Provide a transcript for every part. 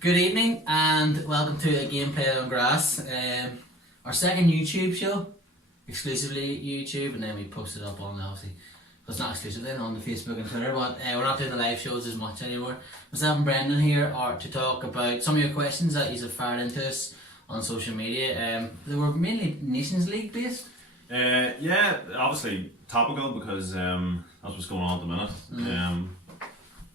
Good evening and welcome to a Gameplay on Grass. Our second YouTube show, exclusively YouTube, and then we post it up on obviously, it's not exclusive then, on the Facebook and Twitter, but we're not doing the live shows as much anymore. Myself and Brendan here are to talk about some of your questions that you have fired into us on social media. They were mainly Nations League based. Yeah, obviously topical because that's what's going on at the minute.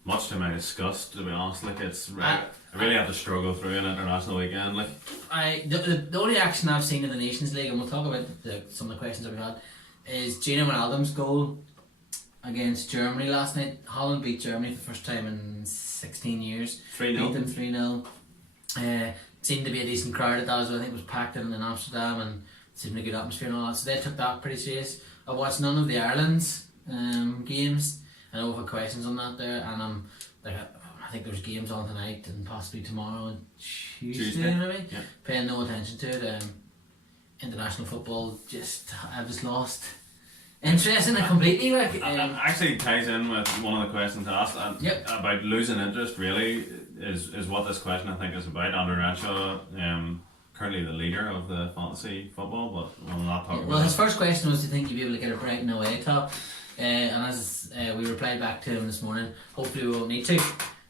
Much to my disgust, to be honest. Like I really had to struggle through an international weekend. The only action I've seen in the Nations League, and we'll talk about some of the questions that we had, is Gino Wijnaldum's goal against Germany last night. Holland beat Germany for the first time in 16 years. 3-0. Beat them 3-0. Seemed to be a decent crowd at that as well. I think it was packed in Amsterdam and seemed a good atmosphere and all that. So they took that pretty serious. I watched none of the Ireland's games. I know we've had questions on that there, and I think there's games on tonight and possibly tomorrow and Tuesday maybe. Yeah. Paying no attention to it. International football, I've just lost interest in it completely. It actually ties in with one of the questions asked about losing interest. Really, is what this question I think is about. Andrew Renshaw, currently the leader of the fantasy football, but we'll not talk about. Well, his first question was, do you think you'd be able to get a Brighton away top? And as we replied back to him this morning, hopefully we won't need to.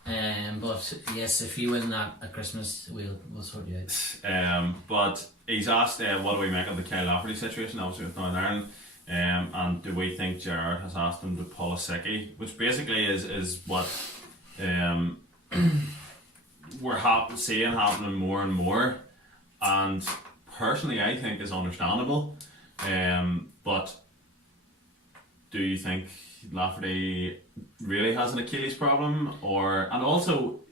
But yes, if you win that at Christmas, we'll sort you out. But he's asked, what do we make of the Kyle Lafferty situation, obviously with Northern Ireland, and do we think Gerrard has asked him to pull a sickie, which basically is what we're seeing happening more and more, and personally I think is understandable. But do you think Lafferty really has an Achilles problem? And also,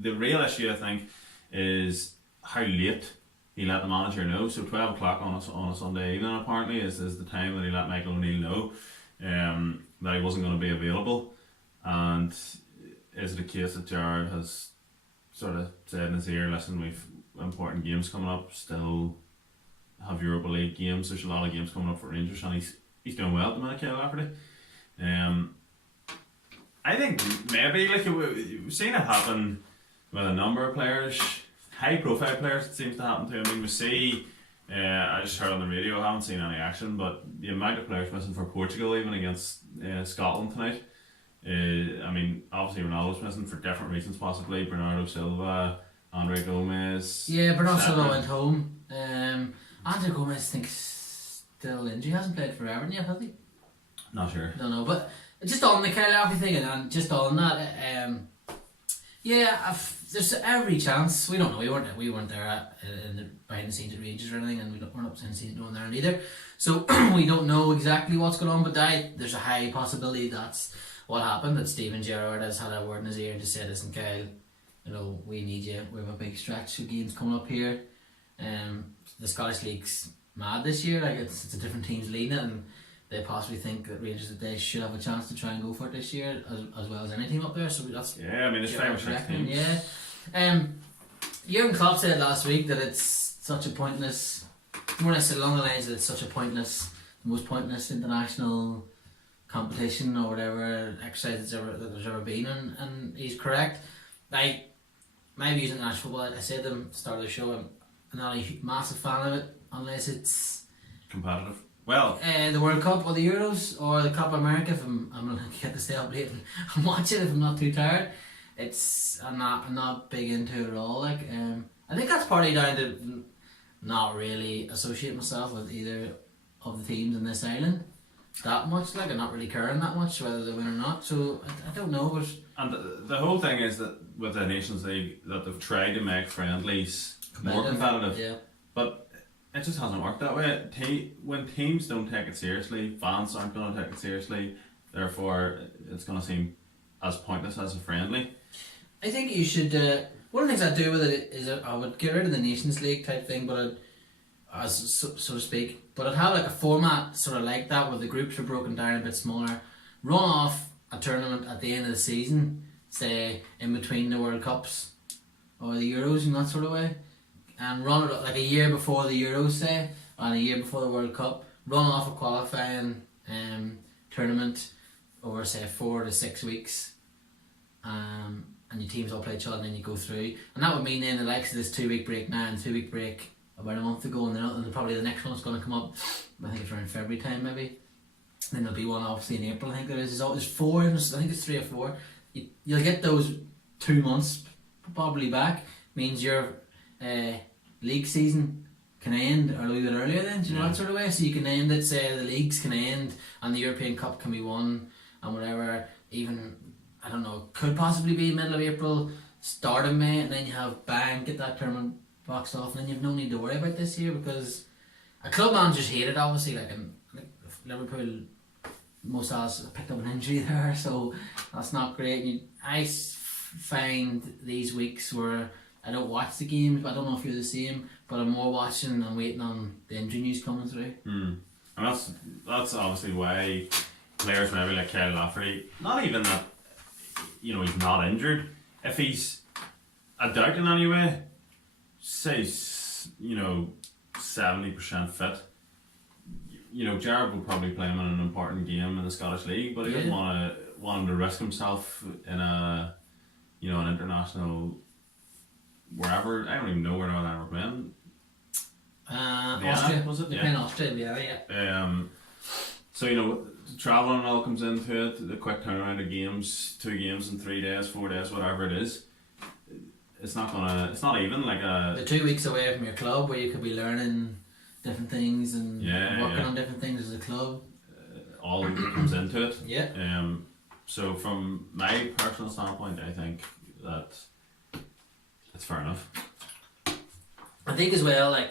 the real issue I think is how late he let the manager know. So 12 o'clock on a Sunday evening apparently is the time that he let Michael O'Neill know that he wasn't going to be available. And is it a case that Gerrard has sort of said in his ear, listen, we've important games coming up, still have Europa League games, there's a lot of games coming up for Rangers, and he's doing well at the minute, Kyle Lafferty. I think maybe we've seen it happen with a number of players, high profile players. It seems to happen to. I mean, we see. I just heard on the radio. I haven't seen any action, but the amount of players missing for Portugal, even against Scotland tonight. I mean, obviously Ronaldo's missing for different reasons, possibly Bernardo Silva, Andre Gomez. Yeah, Bernardo Silva went home. Andre Gomez thinks still injured. He hasn't played for Everton yet, has he? Not sure. Don't know, but just on the Kyle Lafferty thing, and just on that, there's every chance. We don't know. We weren't there behind the scenes at Rangers or anything, and we're not behind the scenes doing there either. So we don't know exactly what's going on. But there's a high possibility that's what happened. That Steven Gerrard has had a word in his ear and just said, "Listen, Kyle, we need you. We have a big stretch of games coming up here. The Scottish League's mad this year. Like it's a different teams leading it, and they possibly think that Rangers that they should have a chance to try and go for it this year as well as any team up there. So that's I mean there's 5 or 6 teams. Yeah. Jurgen Klopp said last week that it's such a pointless. More or less along the lines that it's such a the most pointless international competition or whatever exercise that there's ever been, and he's correct. My views on international football, I said them at the start of the show, I'm not a massive fan of it unless it's competitive. Well, the World Cup or the Euros or the Copa America. If I'm gonna get to stay up late and watch it if I'm not too tired, I'm not big into it at all. I think that's partly down to not really associate myself with either of the teams in this island that much. And not really caring that much whether they win or not. So I don't know. But and the whole thing is that with the Nations League that they've tried to make friendlies more competitive. Yeah. But it just hasn't worked that way. When teams don't take it seriously, fans aren't going to take it seriously. Therefore, it's going to seem as pointless as a friendly. I think you should. One of the things I'd do with it is I would get rid of the Nations League type thing, but so to speak. But I'd have a format sort of like that where the groups are broken down a bit smaller. Run off a tournament at the end of the season, say in between the World Cups or the Euros in that sort of way. And run it like a year before the Euros, say, and a year before the World Cup. Run off a qualifying tournament over, say, 4 to 6 weeks, and your teams all play each other, and then you go through. And that would mean then the likes of this 2 week break now and 2 week break about a month ago, and then probably the next one's going to come up. I think it's around February time maybe. Then there'll be one obviously in April. I think there's 4. I think it's 3 or 4. You'll get those 2 months probably back. Means your league season can end a little bit earlier then, do you know that sort of way? So you can end it, say the leagues can end and the European Cup can be won and whatever, even, I don't know, could possibly be middle of April, start of May, and then you have bang, get that tournament boxed off, and then you've no need to worry about this year because a club managers hate it obviously, like Liverpool, Mo Salah's picked up an injury there, so that's not great. I find these weeks where I don't watch the games, but I don't know if you're the same, but I'm more watching and waiting on the injury news coming through. And that's obviously why players maybe like Kyle Lafferty, not even that, you know, he's not injured. If he's a doubt in any way, say, you know, 70% fit, you know, Jared will probably play him in an important game in the Scottish League, but he doesn't want him to risk himself in a, you know, an international wherever. I don't even know where Northern Ireland were playing. Austria. Was it? They're playing Austria, yeah. So, you know, travelling all comes into it, the quick turnaround of games, 2 games in 3 days, 4 days, whatever it is. It's not even like the 2 weeks away from your club where you could be learning different things and working on different things as a club. All comes into it. Yeah. So from my personal standpoint, I think that it's fair enough. I think as well, like,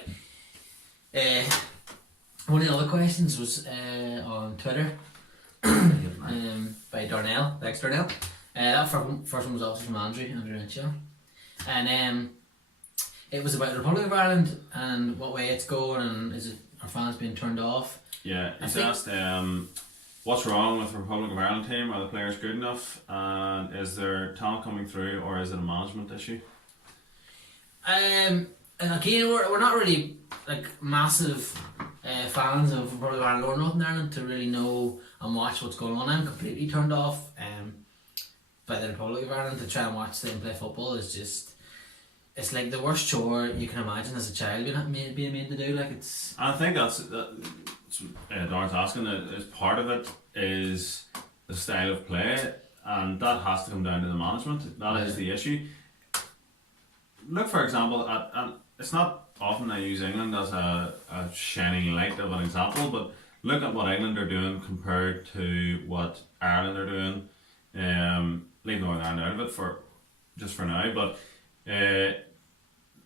one of the other questions was on Twitter by Darnell, Lex Darnell. That first one was obviously from Andrew Renshaw. And it was about the Republic of Ireland and what way it's going, and is it our fans being turned off? Yeah, he's asked what's wrong with the Republic of Ireland team? Are the players good enough? And is there talent coming through, or is it a management issue? Again, we're not really like massive fans of Republic of Ireland or Northern Ireland to really know and watch what's going on. I'm completely turned off by the Republic of Ireland. To try and watch them play football is just, it's like the worst chore you can imagine as a child being made to do. Like, it's. I think that's Darren's asking. Is part of it is the style of play, and that has to come down to the management. That is the issue. Look, for example, and it's not often I use England as a shining light of an example, but look at what England are doing compared to what Ireland are doing. Leave Northern Ireland out of it for now, but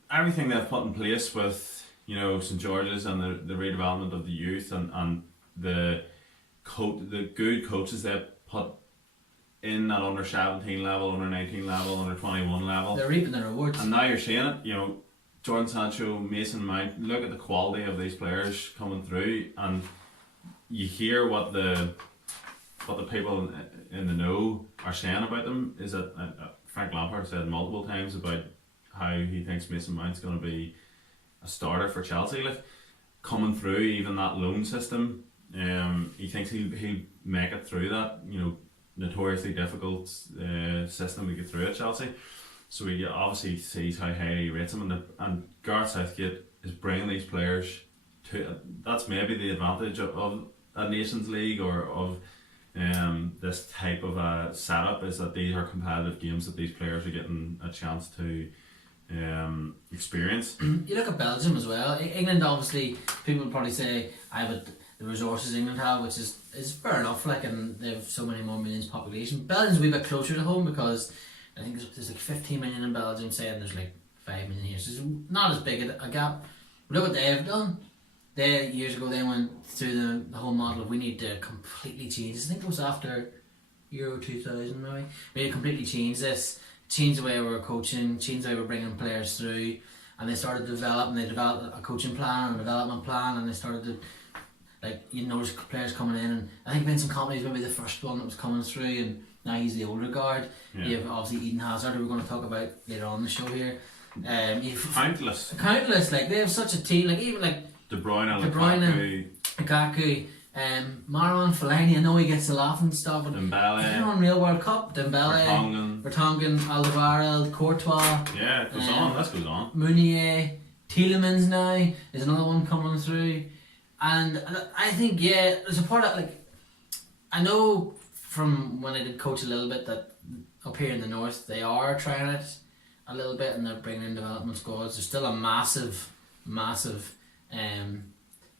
everything they've put in place with, you know, St George's and the redevelopment of the youth and the good coaches they've put in at under 17 level, under 19 level, under 21 level. They're reaping the rewards. And now you're seeing it, you know, Jordan Sancho, Mason Mount, look at the quality of these players coming through, and you hear what the people in the know are saying about them. Is that Frank Lampard said multiple times about how he thinks Mason Mount's going to be a starter for Chelsea, like coming through even that loan system. He thinks he'll make it through that, you know, notoriously difficult system to get through at Chelsea. So he obviously sees how highly he rates him, and Gareth Southgate is bringing these players to. That's maybe the advantage of a Nations League or of this type of a setup, is that these are competitive games that these players are getting a chance to experience. You look at Belgium as well. England, obviously, people would probably say the resources England have, which is fair enough, like, and they have so many more millions population. Belgium's a wee bit closer to home because I think there's like 15 million in Belgium, saying there's like 5 million here, so it's not as big a gap. But look what they've done. They, years ago, they went through the whole model of we need to completely change this. I think it was after Euro 2000 maybe. We need to completely change this, change the way we're coaching, change the way we're bringing players through. And they started to develop, and they developed a coaching plan and a development plan, and they started to, like, you know, there's players coming in, and I think Vincent Kompany was maybe the first one that was coming through, and now he's the older guard. Yeah. You have obviously Eden Hazard, who we're going to talk about later on in the show here. Countless. Like, they have such a team, like, even like De Bruyne, Lukaku, Marouane Fellaini, I know he gets a laugh and stuff, but Dembele, if you're on Real World Cup, Dembele, Vertonghen, Alderweireld, Courtois. Yeah, it goes on. This goes on. Meunier, Tielemans now is another one coming through, and I think there's a part of like, I know from when I did coach a little bit that up here in the north they are trying it a little bit and they're bringing in development squads. There's still a massive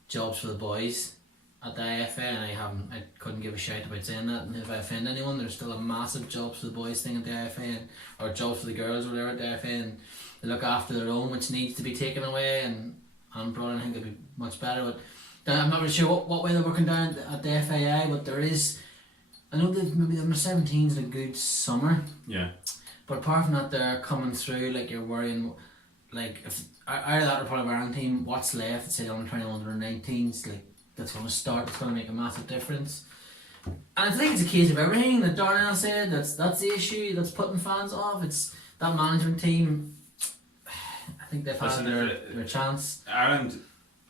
jobs for the boys at the IFA, and I couldn't give a shout about saying that, and if I offend anyone, there's still a massive jobs for the boys thing at the IFA, or jobs for the girls or whatever at the IFA, and they look after their own, which needs to be taken away and brought in. I think it'd be much better, but I'm not really sure what way they're working down at the FAI, but there is, I know they've maybe the 17's in a good summer, yeah, but apart from that they're coming through, like you're worrying, like if out of that Republic of Ireland team, what's left, say under 21 or 19s, like that's going to start, it's going to make a massive difference. And I think it's a case of everything that Darnell said, that's the issue that's putting fans off. It's that management team, I think they've had their chance. Ireland,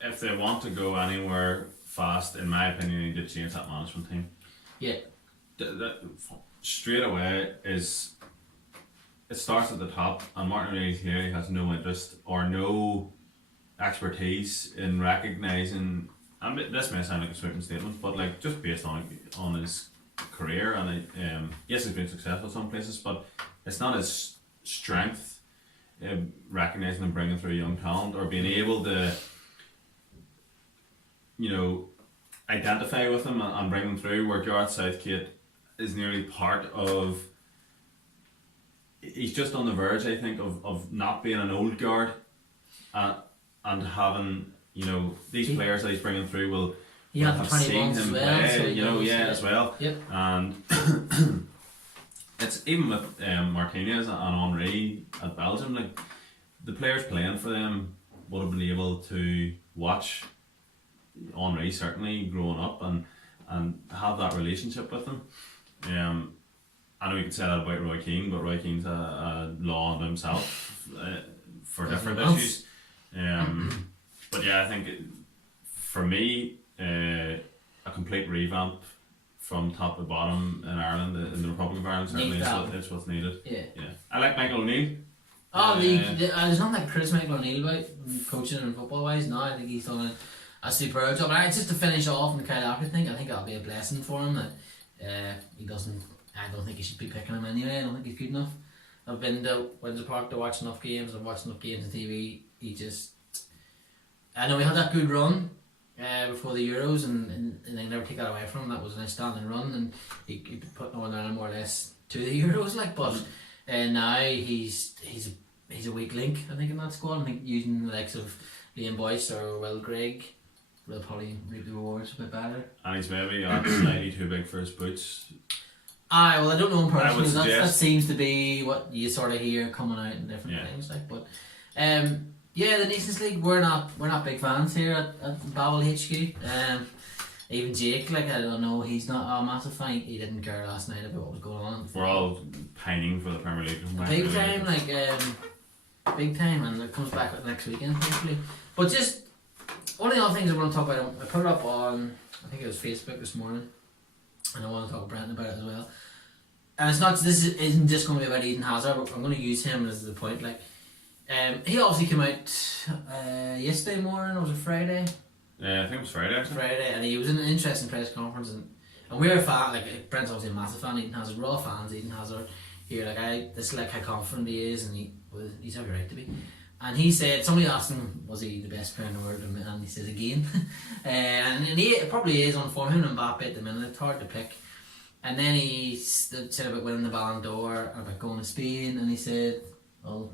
if they want to go anywhere fast, in my opinion, they need to change that management team. Yeah. Straight away is, it starts at the top, and Martin O'Neill clearly has no interest or no expertise in recognising, and this may sound like a sweeping statement, but like just based on his career, and yes, he's been successful some places, but it's not his strength recognising and bringing through young talent, or being able to, identify with them and bring them through, where Gareth Southgate is nearly part of, he's just on the verge, I think, of not being an old guard, and having, these players that he's bringing through will have seen him play, as well. Yep. And it's even with Martinez and Henry at Belgium, like the players playing for them would have been able to watch Henry certainly growing up and have that relationship with him. I know you could say that about Roy Keane, but Roy Keane's a law unto himself for different issues. But yeah, I think for me, a complete revamp from top to bottom in Ireland, in the Republic of Ireland, certainly it's what's needed. Yeah. I like Michael O'Neill. There's nothing like Chris Michael O'Neill about coaching and football wise. No, I think he's done a superb job. And just to finish off on the Kyle Apker thing, I think that'll be a blessing for him that he doesn't. I don't think he should be picking him anyway. I don't think he's good enough. I've been to Windsor Park to watch enough games. I've watched enough games on TV. I know he had that good run before the Euros, and they never take that away from him. That was an outstanding run, and he put Northern Ireland more or less to the Euros. But now he's a weak link, I think, in that squad. I think using the likes of Liam Boyce or Will Grigg will probably reap the rewards a bit better. And he's maybe slightly too big for his boots. I don't know him personally. That seems to be what you sort of hear coming out in different things. But the Nations League, we're not big fans here at Babel HQ. Even Jake, I don't know, he's not a massive fan. He didn't care last night about what was going on. We're all pining for the Premier League. Big time, and it comes back next weekend, hopefully. But just one of the other things I want to talk about, I put it up on, I think it was Facebook this morning, and I want to talk to Brendan about it as well. And this isn't just going to be about Eden Hazard, but I'm going to use him as the point. He obviously came out yesterday morning, or was it Friday? I think it was Friday actually. Friday, and he was in an interesting press conference, and we're a fan, Brent's obviously a massive fan of Eden Hazard, we're all fans of Eden Hazard here, this is how confident he is, and he's every right to be. And he said, somebody asked him, was he the best player in the world, and he says again. and he probably is on form, him and Mbappe at the minute, it's hard to pick. And then he said about winning the Ballon d'Or, about going to Spain, and he said, well...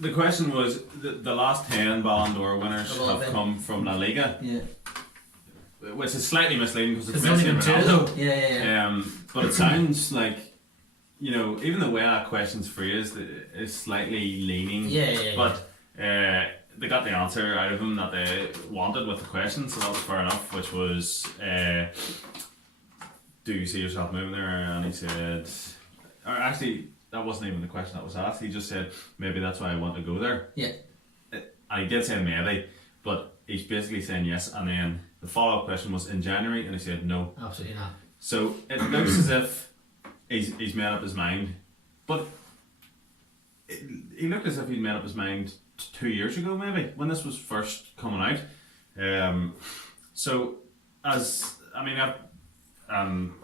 The question was, the last 10 Ballon d'Or winners have come from La Liga. Yeah. Which is slightly misleading because it's Messi and Ronaldo. Yeah. But it sounds like, even the way that question's phrased is slightly leaning. Yeah. But they got the answer out of him that they wanted with the question, so that was fair enough, which was, do you see yourself moving there? And he said, or actually, that wasn't even the question that was asked. He just said, maybe that's why I want to go there. Yeah. And he did say maybe, but he's basically saying yes, and then the follow-up question was in January, and he said no. Absolutely not. So it looks as if he's made up his mind, but he looked as if he'd made up his mind 2 years ago, maybe, when this was first coming out. So I'm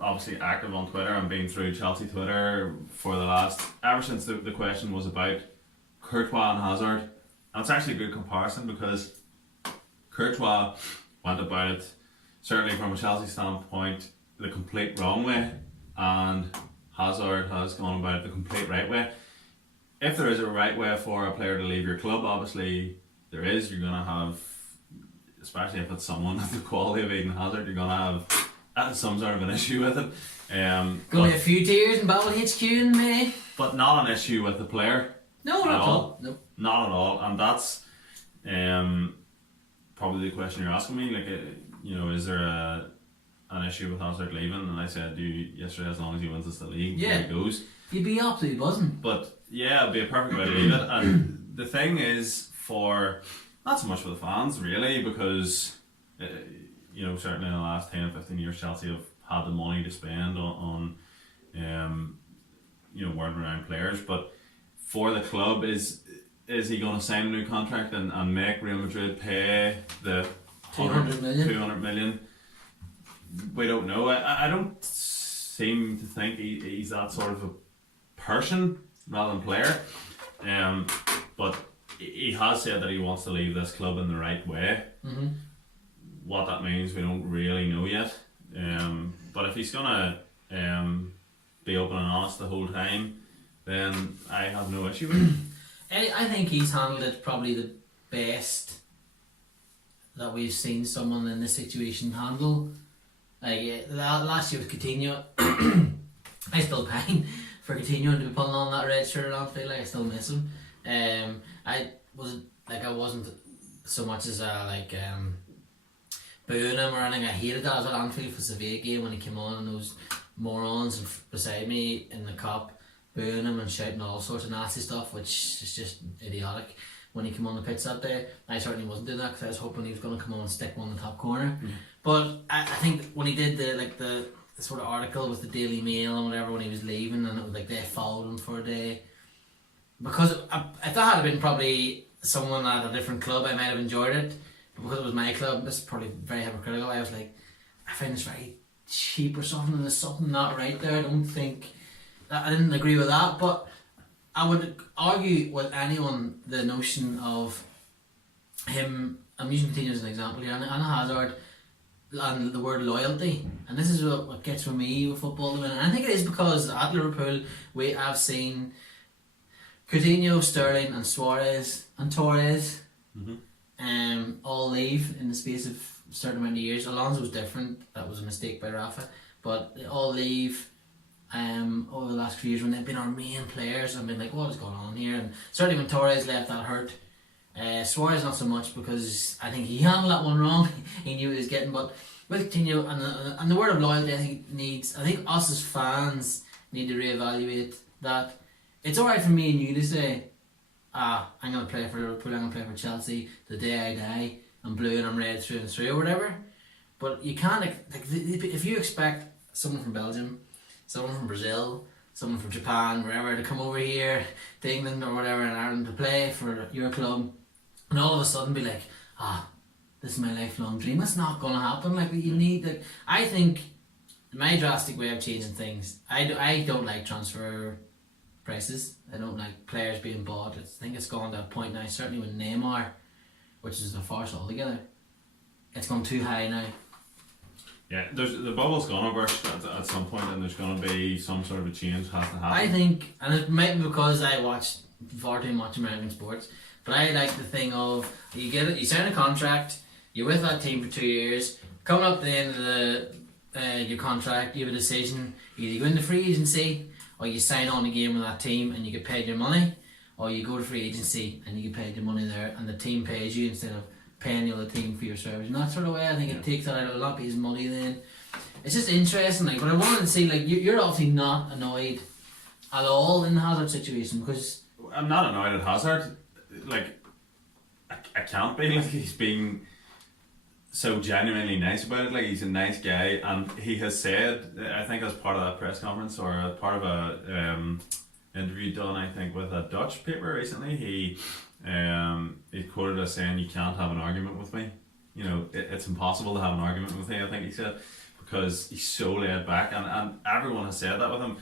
obviously active on Twitter. I'm been through Chelsea Twitter for ever since the question was about Courtois and Hazard. And it's actually a good comparison because Courtois went about it, certainly from a Chelsea standpoint, the complete wrong way, and Hazard has gone about it the complete right way. If there is a right way for a player to leave your club, obviously there is. You're going to have, especially if it's someone of the quality of Eden Hazard, you're going to have some sort of an issue with it. Going to be a few tears in Babel HQ in May. But not an issue with the player. No, not at all. No. Not at all. And that's probably the question you're asking me. Like, is there an issue with Hazard leaving? And I said to you yesterday, as long as he wins us the league, there he goes. You'd be absolutely buzzing. But yeah, it'd be a perfect way to leave it. And the thing is, not so much for the fans really, because certainly in the last 10 or 15 years Chelsea have had the money to spend on world renowned players, but for the club, is he going to sign a new contract and make Real Madrid pay the 200 million? We don't know. I don't seem to think he's that sort of a person rather than player, but he has said that he wants to leave this club in the right way. Mm-hmm. What that means we don't really know yet, but if he's gonna be open and honest the whole time, then I have no issue with it. I think he's handled it probably the best that we've seen someone in this situation handle. Like last year with Coutinho, I still pine for Coutinho to be pulling on that red shirt around Anfield. I still miss him. I wasn't so much as booing him or anything. I hated that at Anfield for Sevilla game when he came on and those morons beside me in the cup booing him and shouting all sorts of nasty stuff, which is just idiotic. When he came on the pitch that day, I certainly wasn't doing that because I was hoping he was going to come on and stick one in the top corner. But I think when he did the sort of article with the Daily Mail and whatever when he was leaving, and it was like they followed him for a day, because if that had been probably someone at a different club, I might have enjoyed it. But because it was my club, this is probably very hypocritical. I was like, I find this very cheap or something, and there's something not right there. I didn't agree with that, but I would argue with anyone the notion of him. I'm using Coutinho as an example here, and Hazard, and the word loyalty, and this is what gets with me with football. And I think it is because at Liverpool I've seen Coutinho, Sterling, and Suarez and Torres, all leave in the space of a certain amount of years. Alonso was different; that was a mistake by Rafa, but they all leave. Over the last few years when they've been our main players, I've been like, what is going on here? And certainly when Torres left, that hurt. Suarez not so much, because I think he handled that one wrong. He knew what he was getting. But with Coutinho and the word of loyalty, I think us as fans need to reevaluate that. It's alright for me and you to say, I'm going to play for Liverpool, I'm going to play for Chelsea the day I die. I'm blue and I'm red through and through or whatever. But you can't, if you expect someone from Belgium, someone from Brazil, someone from Japan, wherever, to come over here to England or whatever in Ireland to play for your club, and all of a sudden be like, this is my lifelong dream. That's not going to happen. I think my drastic way of changing things, I don't like transfer prices. I don't like players being bought. I think it's gone to a point now, certainly with Neymar, which is a farce altogether. It's gone too high now. Yeah, the bubble's gonna burst at some point, and there's gonna be some sort of a change has to happen. I think, and it might be because I watch far too much American sports, but I like the thing of you sign a contract, you're with that team for 2 years, coming up to the end of your contract, you have a decision: either you go into free agency, or you sign on a game with that team and you get paid your money, or you go to free agency and you get paid your money there, and the team pays you instead of paying the other team for your service. And that sort of way, I think it takes that out. It'll not be his money then. It's just interesting, but I wanted to see, you're obviously not annoyed at all in the Hazard situation, because I'm not annoyed at Hazard. I can't be. He's been so genuinely nice about it. Like, he's a nice guy, and he has said, I think as part of that press conference or as part of a interview done, I think with a Dutch paper recently, he quoted as saying, "You can't have an argument with me. You know, it's impossible to have an argument with me." I think he said, because he's so laid back, and everyone has said that with him.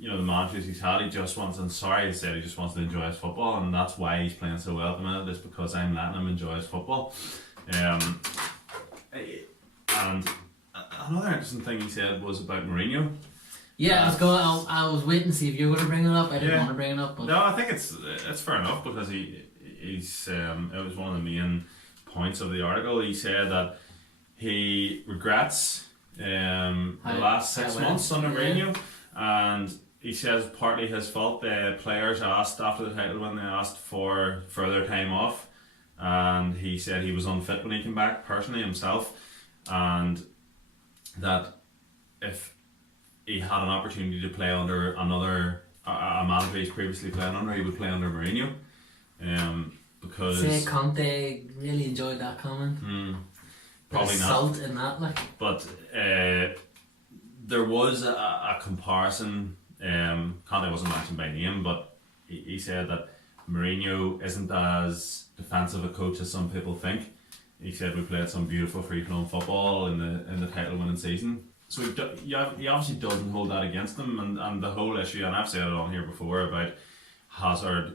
You know, the managers he's had, he just wants, and sorry, he said he just wants to enjoy his football, and that's why he's playing so well at the minute, is because I'm letting him enjoy his football. And another interesting thing he said was about Mourinho. Yeah, I was waiting to see if you were going to bring it up. I didn't want to bring it up. But no, I think it's fair enough, because he's it was one of the main points of the article. He said that he regrets the last 6 months under Mourinho, and he says partly his fault. The players asked after the title when they asked for further time off, and he said he was unfit when he came back personally himself, and that if he had an opportunity to play under a manager he's previously played under, he would play under Mourinho. Because say Conte really enjoyed that comment. Probably not. Salt in that, like. But there was a comparison. Conte wasn't mentioned by name, but he said that Mourinho isn't as defensive a coach as some people think. He said we played some beautiful free-flowing football in the title-winning season. So he obviously doesn't hold that against him, and the whole issue, and I've said it on here before about Hazard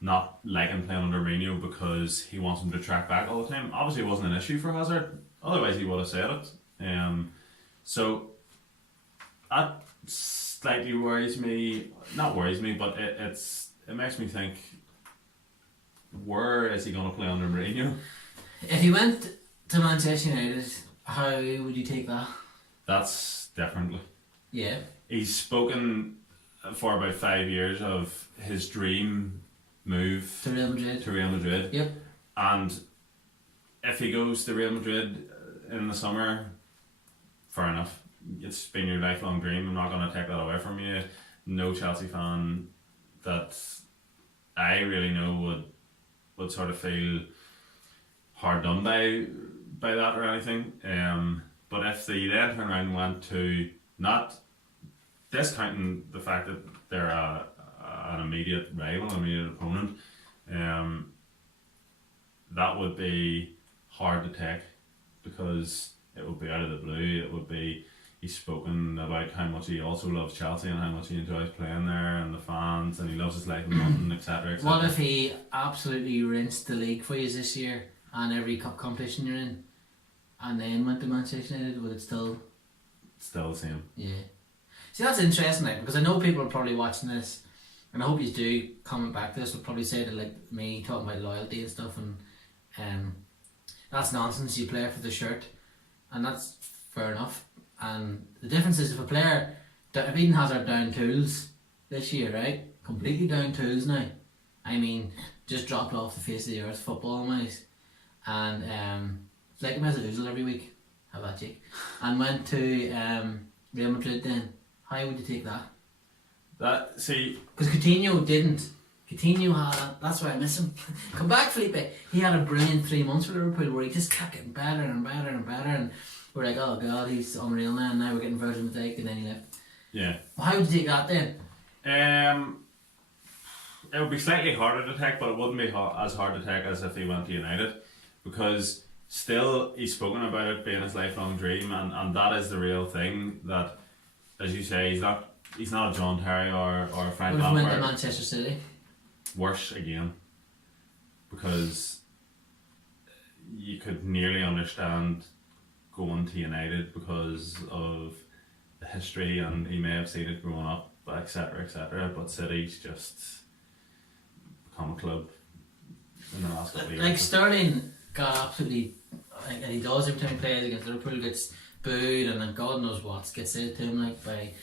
not liking playing under Mourinho because he wants him to track back all the time. Obviously it wasn't an issue for Hazard, otherwise he would have said it. So that slightly worries me, not worries me, but it makes me think, where is he going to play under Mourinho? If he went to Manchester United, how would you take that? That's differently. Yeah. He's spoken for about 5 years of his dream move to Real Madrid. Yep. And if he goes to Real Madrid in the summer, fair enough. It's been your lifelong dream. I'm not going to take that away from you. No Chelsea fan that I really know would sort of feel hard done by that or anything. But if they then turn around and went to, not discounting the fact that they're an immediate rival, an immediate opponent, that would be hard to take, because it would be out of the blue. It would be, he's spoken about how much he also loves Chelsea and how much he enjoys playing there and the fans, and he loves his life in London, etc., etc. What if he absolutely rinsed the league for you this year and every cup competition you're in, and then went to Manchester United? Would it still the same? Yeah. See, that's interesting, like, because I know people are probably watching this, and I hope you do comment back to this, will probably say that, like me talking about loyalty and stuff, and that's nonsense. You play for the shirt, and that's fair enough. And the difference is, if a player, if Eden Hazard down tools this year, right, completely down tools now, I mean, just dropped off the face of the earth football wise, and it's like a Mesut every week, have that cheek, and went to Real Madrid, then how would you take that? That, see, because Coutinho didn't. Coutinho had, that's why I miss him. Come back, Felipe. He had a brilliant 3 months for Liverpool where he just kept getting better and better and better, and we're like, oh god, he's unreal now, and now we're getting Virgil van Dijk, and then he left. Yeah. Well, how would you take that then? It would be slightly harder to take, but it wouldn't be as hard to take as if he went to United, because still he's spoken about it being his lifelong dream, and that is the real thing. That, as you say, he's not a John Terry or a Frank Lampard. What if he went to Manchester City? Worse again, because you could nearly understand going to United because of the history, and he may have seen it growing up, etc., etc. But City's just become a club in the last couple of years. Like Sterling got absolutely, and he does every time he plays against Liverpool, gets booed, and then God knows what gets said to him, like by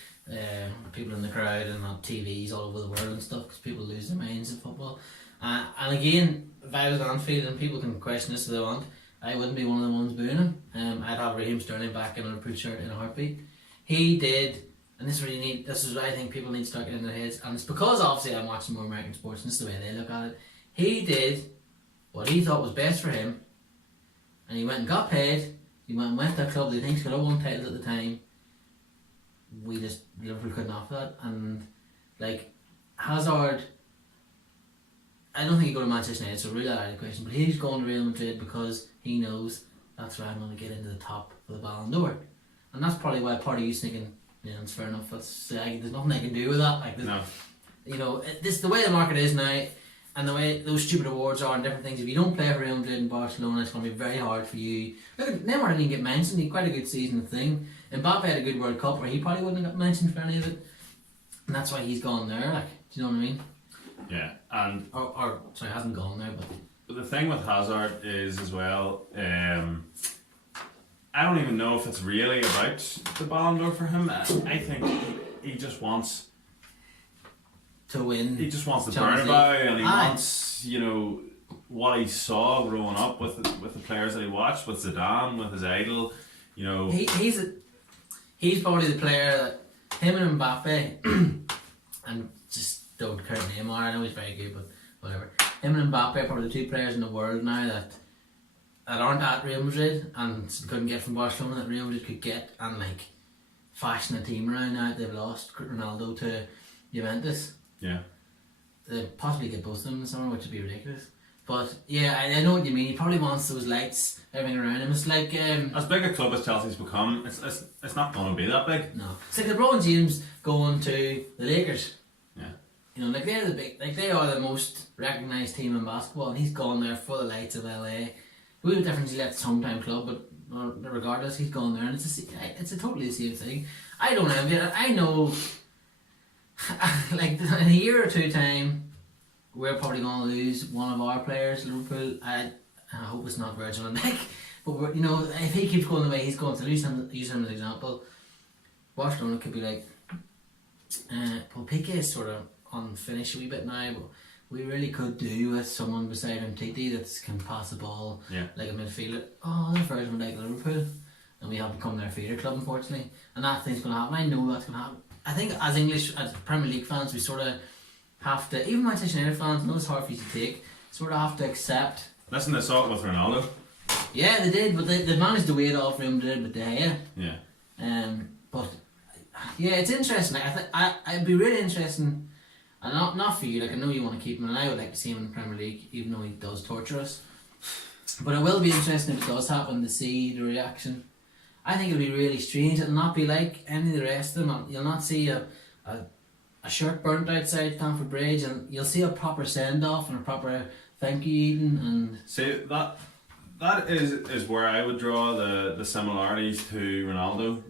people in the crowd and on TVs all over the world and stuff, because people lose their minds in football. And again, if I was at Anfield, and people can question this if they want, I wouldn't be one of the ones booing him. I'd have Raheem Sterling back in a Liverpool shirt in a heartbeat. He did, and this is what I think people need to start getting in their heads, and it's because obviously I'm watching more American sports and this is the way they look at it. He did what he thought was best for him, and he went and got paid. He went to a club that he thinks could have won titles at the time. Liverpool couldn't offer that, and like Hazard, I don't think he'd go to Manchester United, so really out of the question. But he's going to Real Madrid because he knows that's where I'm going to get into the top for the Ballon d'Or, and that's probably why part of you's thinking, yeah, it's fair enough. There's nothing I can do with that. Like, No. you know, this the way the market is now, and the way those stupid awards are and different things. If you don't play for Real Madrid and Barcelona, it's going to be very hard for you. Look, Neymar didn't get mentioned. He had quite a good season thing. Mbappe had a good World Cup where he probably wouldn't have got mentioned for any of it, and that's why he's gone there. Like, do you know what I mean? Yeah, and Or sorry, hasn't gone there, but the thing with Hazard is as well. I don't even know if it's really about the Ballon d'Or for him. I think he just wants to win. He just wants the Champions Bernabeu, League. and he wants, you know, what he saw growing up with the players that he watched, with Zidane, with his idol. You know, he's probably the player that him and Mbappe and just don't care Neymar. I know he's very good, but whatever. Him and Mbappe are probably the two players in the world now that aren't at Real Madrid and couldn't get from Barcelona that Real Madrid could get and like fashion a team around now. They've lost Ronaldo to Juventus. Yeah. They possibly get both of them in the summer, which would be ridiculous. But yeah, I know what you mean. He probably wants those lights, everything around him. It's like as big a club as Chelsea's become, it's not going to be that big. No, it's like LeBron James going to the Lakers. Yeah. You know, like they're the big, like they are the most recognised team in basketball, and he's gone there for the lights of LA. We have a difference. He left his hometown club, but regardless, he's gone there, and it's a totally the same thing. I don't envy it. I know, like in a year or two time, we're probably going to lose one of our players, Liverpool. I hope it's not Virgil van Dijk, but you know, if he keeps going the way he's going, to use him as an example, Barcelona could be like, well, Piqué is sort of unfinished a wee bit now, but we really could do with someone beside him, Titi, that can pass the ball like a midfielder. Oh, they're Virgil van Dijk, Liverpool, and we have become their feeder club, unfortunately, and that thing's going to happen. I know that's going to happen. I think as Premier League fans, we sort of have to, even Manchester United fans, I know it's hard for you to take, sort of have to accept. Listen, they saw it with Ronaldo. Yeah, they did, but they managed to wait off Real Madrid with De Gea. Yeah. But yeah, it's interesting. I'd be really interesting, and not for you. Like I know you want to keep him, and I would like to see him in the Premier League, even though he does torture us. But it will be interesting if it does happen to see the reaction. I think it'll be really strange. It'll not be like any of the rest of them. You'll not see a shirt burnt outside Stamford Bridge, and you'll see a proper send off and a proper thank you Eden. And see that is where I would draw the similarities to Ronaldo,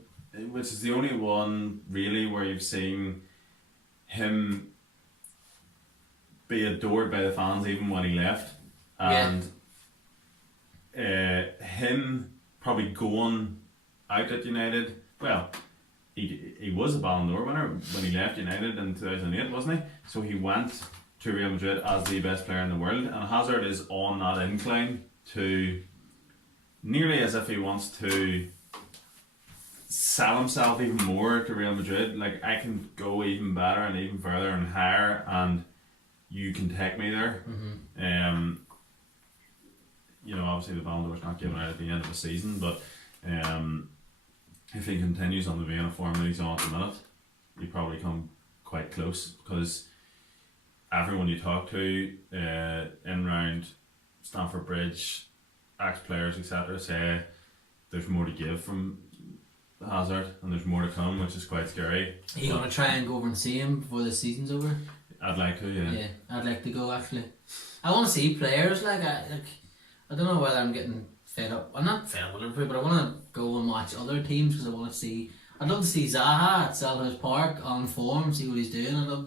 which is the only one really where you've seen him be adored by the fans even when he left, and him probably going out at United. Well, he was a Ballon d'Or winner when he left United in 2008, wasn't he? So he went to Real Madrid as the best player in the world, and Hazard is on that incline to nearly as if he wants to sell himself even more to Real Madrid. Like, I can go even better and even further and higher, and you can take me there. Mm-hmm. You know, obviously the Ballon d'Or's not given out at the end of the season, but if he continues on the vein of form that he's on at the minute, he probably come quite close, because everyone you talk to in round Stamford Bridge, ex-players, etc., say there's more to give from Hazard and there's more to come, which is quite scary. Are you going to try and go over and see him before the season's over? I'd like to, yeah. Yeah, I'd like to go actually. I want to see players I don't know whether I'm getting fed up. I'm not fed up with Liverpool, but I want to go and watch other teams because I want to see. I'd love to see Zaha at Selhurst Park on form, see what he's doing. I'd love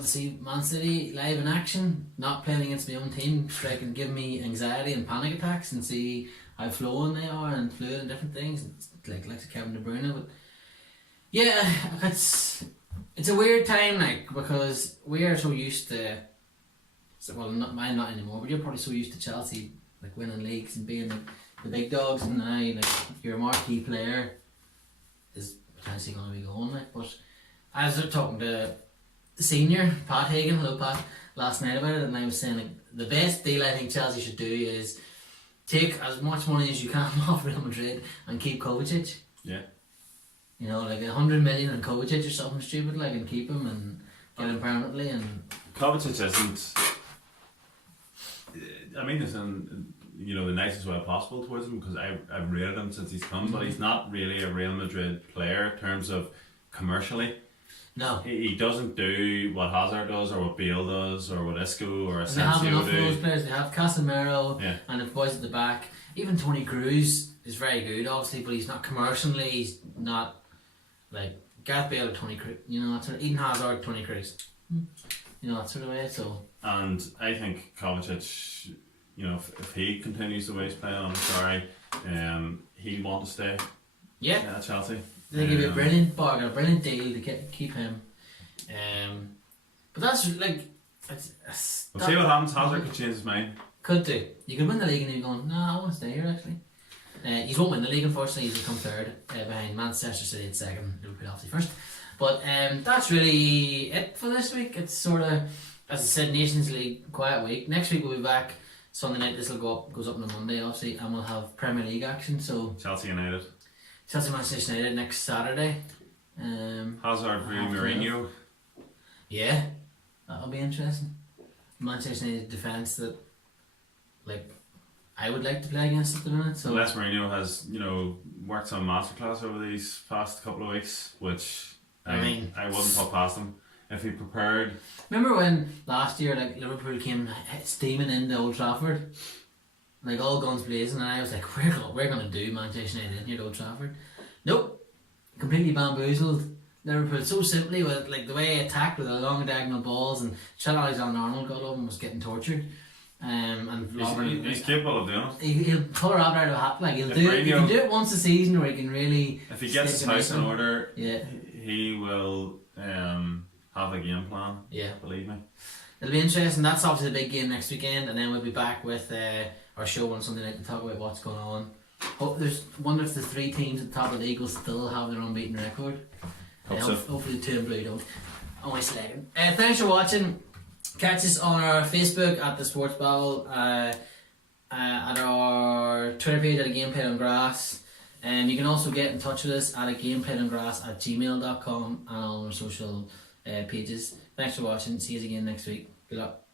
to see Man City live in action, not playing against my own team, striking, give me anxiety and panic attacks, and see how flowing they are and fluid and different things. It's like Kevin De Bruyne, but yeah, it's a weird time, like, because we are so used to. Well, mine not anymore, but you're probably so used to Chelsea, like winning leagues and being the big dogs, and now like your marquee player is potentially going to be going. Like, but I was talking to the senior Pat Hagan, hello Pat, last night about it, and I was saying like the best deal I think Chelsea should do is take as much money as you can off Real Madrid and keep Kovacic. Yeah. You know, like 100 million on Kovacic or something stupid, like, and keep him and get him permanently. And Kovacic isn't. I mean this in the nicest way possible towards him, because I've rated him since he's come, but he's not really a Real Madrid player in terms of commercially. no. He doesn't do what Hazard does, or what Bale does, or what Isco or And they have enough Asensio of those do. players. They have Casemiro Yeah. and the boys at the back. Even Toni Kroos is very good, obviously, but he's not commercially. He's not like Gareth Bale or Toni Kroos. You know, that's Eden Hazard, Toni Kroos. You know, that sort of way. So. And I think Kovacic, if he continues the way he's playing, I'm sorry, he'll want to stay Yeah. at Chelsea. They give you a brilliant bargain, a brilliant deal to keep him. But that's like. We'll see what happens. Hazard could change his mind. Could do. You could win the league and you're going, no, I want to stay here actually. You won't win the league, unfortunately. You will come third behind Manchester City at second, Liverpool obviously first. But that's really it for this week. It's sort of, as I said, Nations League quiet week. Next week we'll be back Sunday night. This will goes up on a Monday obviously, and we'll have Premier League action. So Chelsea United. Chelsea Manchester United next Saturday. Hazard v Mourinho. Yeah, that'll be interesting. Manchester United defence that, like, I would like to play against at the minute. So Unless Mourinho has, worked some masterclass over these past couple of weeks, which I wouldn't put past him. If he prepared. Remember when last year, like, Liverpool came steaming into Old Trafford, like all guns blazing, and I was like, we're gonna do Manchester United at Old Trafford. Nope, completely bamboozled Liverpool so simply with like the way he attacked with the long diagonal balls, and Trent Alexander-Arnold got up and was getting tortured. And He's capable of doing it. He'll pull her out of a hat. Like he Mourinho, can do it once a season where he can really. If he gets his house in order, yeah, he will have a game plan. Yeah, believe me. It'll be interesting. That's obviously the big game next weekend, and then we'll be back with our show on Sunday night to talk about what's going on. Wonder if the three teams at the top of the league will still have their unbeaten record. Hopefully the two and blue don't. Only second. Thanks for watching. Catch us on our Facebook at the Sports Babble, at our Twitter page at a Game Played on Grass. You can also get in touch with us at a gameplayedongrass@gmail.com and all our social pages. Thanks for watching. See you again next week. Good luck.